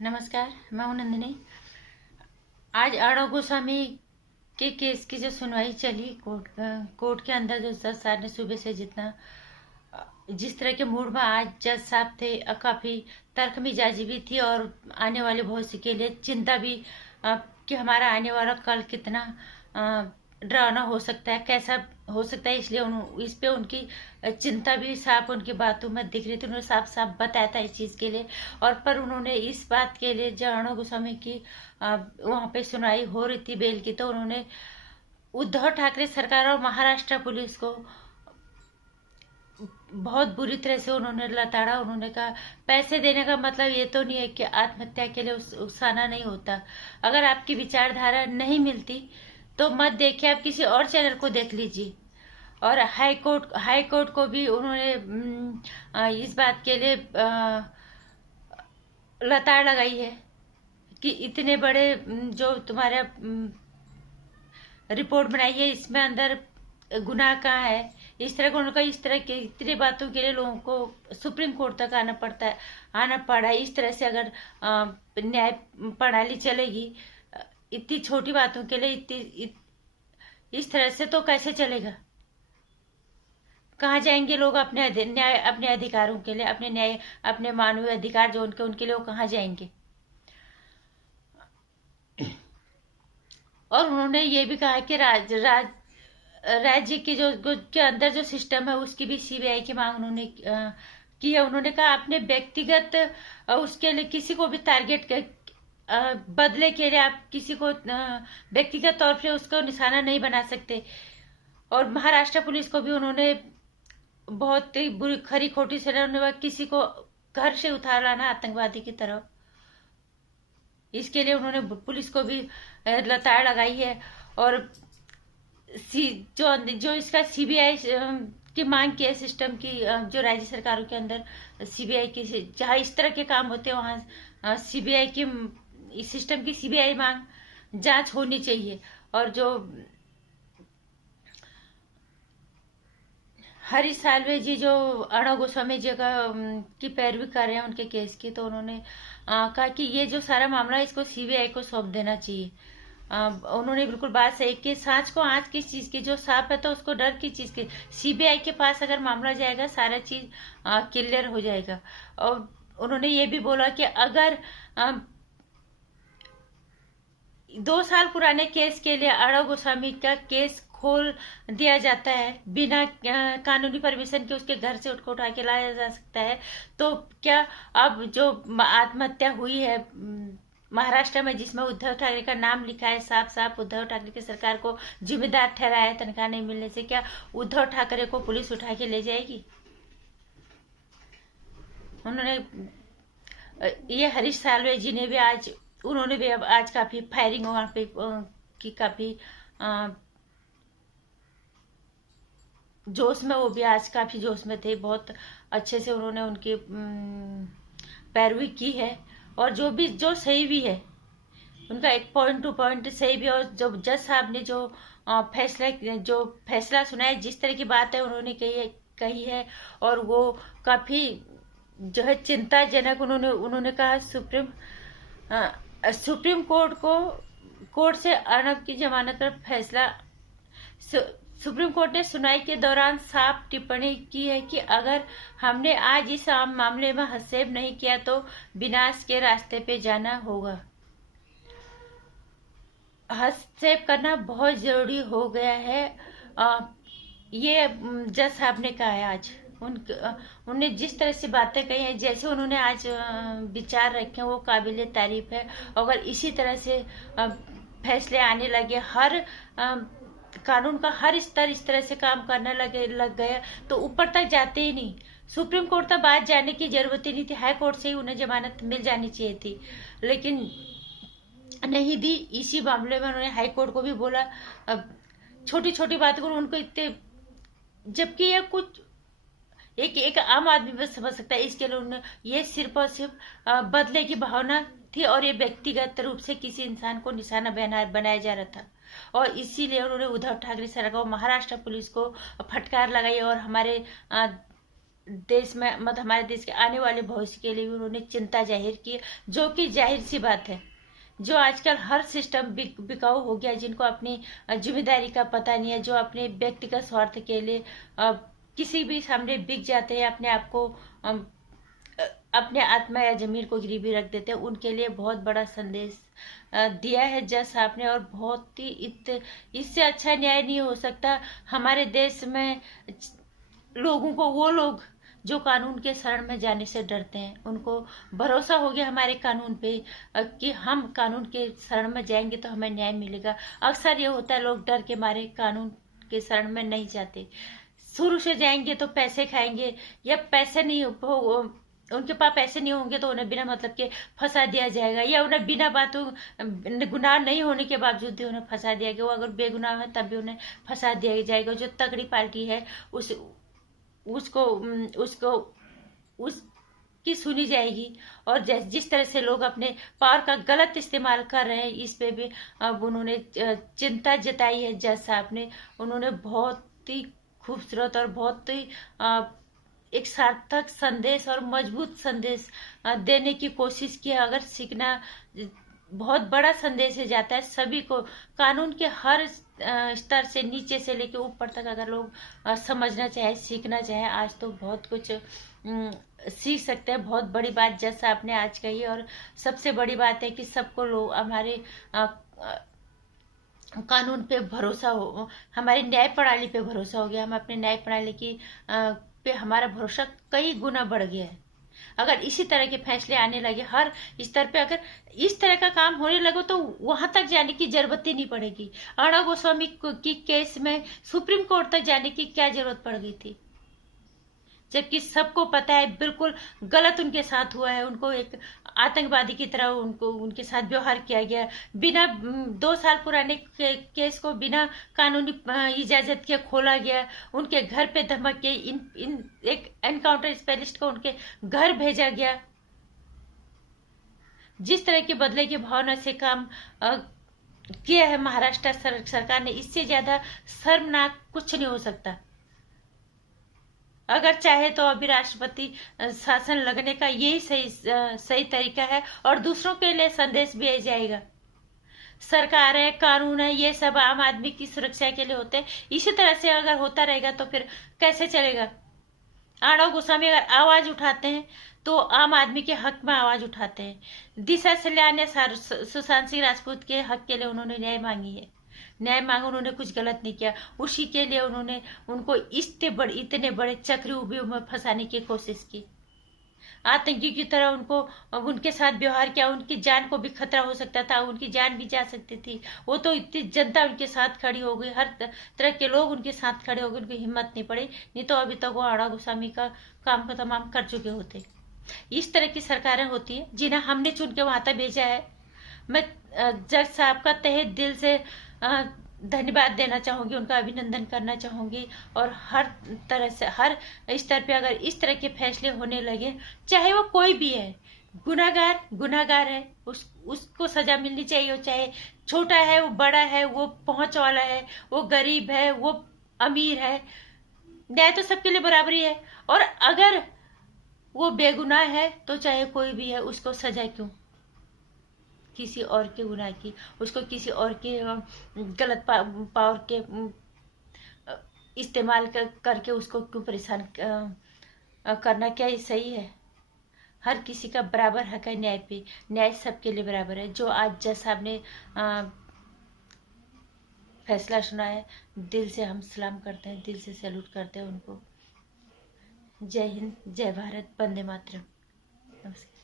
नमस्कार, मैं हूं नंदिनी। आज अर्णव गोस्वामी के केस की जो सुनवाई चली कोर्ट के अंदर, जो जज साहब ने सुबह से जिस तरह के मूड में आज जज साहब थे, काफी तर्क मिजाजी भी थी और आने वाले भविष्य के लिए चिंता भी, कि हमारा आने वाला कल कितना डरावना हो सकता है, कैसा हो सकता है। इसलिए इस पे उनकी चिंता भी साफ उनकी बातों में दिख रही थी। उन्होंने साफ साफ बताया था इस चीज के लिए। और पर उन्होंने इस बात के लिए, जब अर्णव गोस्वामी की वहां पे सुनवाई हो रही थी बेल की, तो उन्होंने उद्धव ठाकरे सरकार और महाराष्ट्र पुलिस को बहुत बुरी तरह से उन्होंने लताड़ा। उन्होंने कहा पैसे देने का मतलब ये तो नहीं है कि आत्महत्या के लिए उकसाना नहीं होता। अगर आपकी विचारधारा नहीं मिलती तो मत देखिए, आप किसी और चैनल को देख लीजिए। और हाई कोर्ट को भी उन्होंने इस बात के लिए लताड़ लगाई है कि इतने बड़े जो तुम्हारा रिपोर्ट बनाई है, इसमें अंदर गुनाह कहाँ है। इस तरह उनका इस तरह के इतनी बातों के लिए लोगों को सुप्रीम कोर्ट तक आना पड़ा। इस तरह से अगर न्याय प्रणाली चलेगी, इतनी छोटी बातों के लिए इस तरह से तो कैसे चलेगा। कहाँ जाएंगे लोग अपने न्याय, अपने अधिकारों के लिए, अपने न्याय, अपने मानवीय अधिकार जो उनके लिए, वो कहाँ जाएंगे। और उन्होंने ये भी कहा कि राज्य की जो के अंदर जो सिस्टम है, उसकी भी सीबीआई की मांग उन्होंने की है। उन्होंने कहा अपने व्यक्तिगत उसके लिए किसी को भी टारगेट बदले के लिए आप किसी को व्यक्तिगत तौर पे उसको निशाना नहीं बना सकते। और महाराष्ट्र पुलिस को भी उन्होंने बहुत ही बुरी खरी खोटी सजा, उन्होंने किसी को घर से उतार लाना आतंकवादी की तरफ, इसके लिए उन्होंने पुलिस को भी लताड़ लगाई है। और जो इसका सीबीआई की मांग की है, सिस्टम की, जो राज्य सरकारों के अंदर सीबीआई की, जहां इस तरह के काम होते हैं वहां सीबीआई की, इस सिस्टम की सीबीआई मांग जांच होनी चाहिए। और जो हरीश साल्वे जी जो अर्णव गोस्वामी जी की पैरवी कर रहे हैं उनके केस की, तो उन्होंने कहा कि ये जो सारा मामला है इसको सीबीआई को सौंप देना चाहिए। उन्होंने बिल्कुल बात सही कि सांच को आंच किस चीज की, जो सांप है तो उसको डर की चीज की। सीबीआई के पास अगर मामला जाएगा, सारा चीज क्लियर हो जाएगा। और उन्होंने ये भी बोला कि अगर 2 साल पुराने केस के लिए अर्णव गोस्वामी का केस खोल दिया जाता है, बिना कानूनी परमिशन के उसके घर से उठा के लाया जा सकता है, तो क्या अब जो आत्महत्या हुई है महाराष्ट्र में, जिसमें उद्धव ठाकरे का नाम लिखा है, साफ साफ उद्धव ठाकरे की सरकार को जिम्मेदार ठहराया है तनख्वाह नहीं मिलने से, क्या उद्धव ठाकरे को पुलिस उठा के ले जाएगी। उन्होंने ये हरीश साल्वे जी ने भी उन्होंने भी अब आज काफी फायरिंग वहां पे की, काफी जोश में, वो भी आज काफी जोश में थे। बहुत अच्छे से उन्होंने उनकी पैरवी की है। और जो सही भी है उनका, एक पॉइंट टू पॉइंट सही भी। और जब जज साहब ने जो फैसला सुना है, जिस तरह की बात है उन्होंने कही है, और वो काफी जो है चिंताजनक। उन्होंने कहा सुप्रीम कोर्ट से अर्णव की जमानत पर फैसला, सुप्रीम कोर्ट ने सुनवाई के दौरान साफ टिप्पणी की है कि अगर हमने आज इस मामले में हस्तक्षेप नहीं किया तो विनाश के रास्ते पे जाना होगा। हस्तक्षेप करना बहुत जरूरी हो गया है, ये जज साहब ने कहा है आज। उन्होंने जिस तरह से बातें कही हैं, जैसे उन्होंने आज विचार रखे हैं, वो काबिले तारीफ है। अगर इसी तरह से फैसले आने लगे, हर कानून का हर स्तर इस तरह से काम करने लग गया, तो ऊपर तक जाते ही नहीं, सुप्रीम कोर्ट तक बात जाने की जरूरत ही नहीं थी। हाई कोर्ट से ही उन्हें जमानत मिल जानी चाहिए थी, लेकिन नहीं दी। इसी मामले में उन्होंने हाई कोर्ट को भी बोला, छोटी छोटी बातों को उनको इतने, जबकि ये कुछ एक आम आदमी भी समझ सकता है। इसके लिए उन्होंने, ये सिर्फ और सिर्फ बदले की भावना थी, और ये व्यक्तिगत रूप से किसी इंसान को निशाना बनाया जा रहा था। और इसीलिए उन्होंने उद्धव ठाकरे सरकार को, महाराष्ट्र पुलिस को फटकार लगाई। और हमारे देश में मतलब हमारे देश के आने वाले भविष्य के लिए भी उन्होंने चिंता जाहिर की, जो कि जाहिर सी बात है। जो आजकल हर सिस्टम बिकाऊ हो गया, जिनको अपनी जिम्मेदारी का पता नहीं है, जो अपने व्यक्तिगत स्वार्थ के लिए किसी भी सामने बिक जाते हैं, अपने आप को अपने आत्मा या जमीन को गिरवी रख देते हैं, उनके लिए बहुत बड़ा संदेश दिया है जज साहब ने। और बहुत ही इससे अच्छा न्याय नहीं हो सकता हमारे देश में। लोगों को, वो लोग जो कानून के शरण में जाने से डरते हैं, उनको भरोसा हो गया हमारे कानून पे कि हम कानून के शरण में जाएंगे तो हमें न्याय मिलेगा। अक्सर ये होता है, लोग डर के मारे कानून के शरण में नहीं जाते। शुरू से जाएंगे तो पैसे खाएंगे, या पैसे नहीं उनके पास पैसे नहीं होंगे तो उन्हें बिना मतलब के फंसा दिया जाएगा, या उन्हें बिना बातों गुनाह नहीं होने के बावजूद भी उन्हें फंसा दिया गया। वो अगर बेगुनाह है तब भी उन्हें फंसा दिया जाएगा। जो तगड़ी पार्टी है उसको उसको उसकी सुनी जाएगी। और जिस तरह से लोग अपने पावर का गलत इस्तेमाल कर रहे हैं, इस पे भी अब उन्होंने चिंता जताई है जज साहब ने। उन्होंने बहुत ही खूबसूरत और बहुत ही एक सार्थक संदेश और मजबूत संदेश देने की कोशिश की है। अगर सीखना बहुत बड़ा संदेश है जाता है सभी को, कानून के हर स्तर से, नीचे से लेके ऊपर तक अगर लोग समझना चाहे, सीखना चाहे, आज तो बहुत कुछ सीख सकते हैं। बहुत बड़ी बात जज साहब ने आज कही। और सबसे बड़ी बात है कि सबको लोग हमारे कानून पे भरोसा हो, हमारी न्याय प्रणाली पे भरोसा हो गया। हम अपने न्याय प्रणाली की पे हमारा भरोसा कई गुना बढ़ गया है। अगर इसी तरह के फैसले आने लगे हर स्तर पे, अगर इस तरह का काम होने लगे तो वहां तक जाने की जरूरत ही नहीं पड़ेगी। अर्णव गोस्वामी की केस में सुप्रीम कोर्ट तक जाने की क्या जरूरत पड़ गई थी, जबकि सबको पता है बिल्कुल गलत उनके साथ हुआ है। उनको एक आतंकवादी की तरह उनके साथ व्यवहार किया गया। बिना 2 साल पुराने केस को बिना कानूनी इजाजत के खोला गया। उनके घर पे धमक के एक एनकाउंटर स्पेशलिस्ट को उनके घर भेजा गया। जिस तरह के बदले की भावना से काम किया है महाराष्ट्र सरकार ने, इससे ज्यादा शर्मनाक कुछ नहीं हो सकता। अगर चाहे तो अभी राष्ट्रपति शासन लगने का यही सही तरीका है, और दूसरों के लिए संदेश भी जाएगा। सरकार है, कानून है, ये सब आम आदमी की सुरक्षा के लिए होते हैं। इसी तरह से अगर होता रहेगा तो फिर कैसे चलेगा। अर्णव गोस्वामी अगर आवाज उठाते हैं तो आम आदमी के हक में आवाज उठाते हैं। दिशा सल्यान ने सुशांत सिंह राजपूत के हक के लिए उन्होंने न्याय मांगी है। न्याय मांगा, उन्होंने कुछ गलत नहीं किया। उसी के लिए उन्होंने उनको इतने बड़े चक्रव्यूह में फंसाने की कोशिश की। आतंकी की तरह उनको उनके साथ व्यवहार किया। उनकी जान को भी खतरा हो सकता था, उनकी जान भी जा सकती थी। वो तो इतनी जनता उनके साथ खड़ी हो गई, हर तरह के लोग उनके साथ खड़े हो गए, उनकी हिम्मत नहीं पड़ी। नहीं तो अभी तक वो अर्णव गोस्वामी का काम को तमाम कर चुके होते। इस तरह की सरकारें होती है जिन्हें हमने चुन के वहां तक भेजा है। मैं जज साहब का तहे दिल से धन्यवाद देना चाहूंगी, उनका अभिनंदन करना चाहूंगी। और हर तरह से हर स्तर पे अगर इस तरह के फैसले होने लगे, चाहे वो कोई भी है, गुनाहगार है, उसको सजा मिलनी चाहिए। चाहे छोटा है, वो बड़ा है, वो पहुंच वाला है, वो गरीब है, वो अमीर है, न्याय तो सबके लिए बराबर ही है। और अगर वो बेगुनाह है तो चाहे कोई भी है, उसको सजा क्यों, किसी और के गुनाह की, उसको किसी और के गलत पावर के इस्तेमाल करके उसको क्यों परेशान करना, क्या ये सही है। हर किसी का बराबर हक है न्याय पे, न्याय सबके लिए बराबर है। जो आज जज साहब ने फैसला सुना है, दिल से हम सलाम करते हैं, दिल से सैल्यूट करते हैं उनको। जय हिंद, जय भारत, वंदे मातरम। नमस्कार।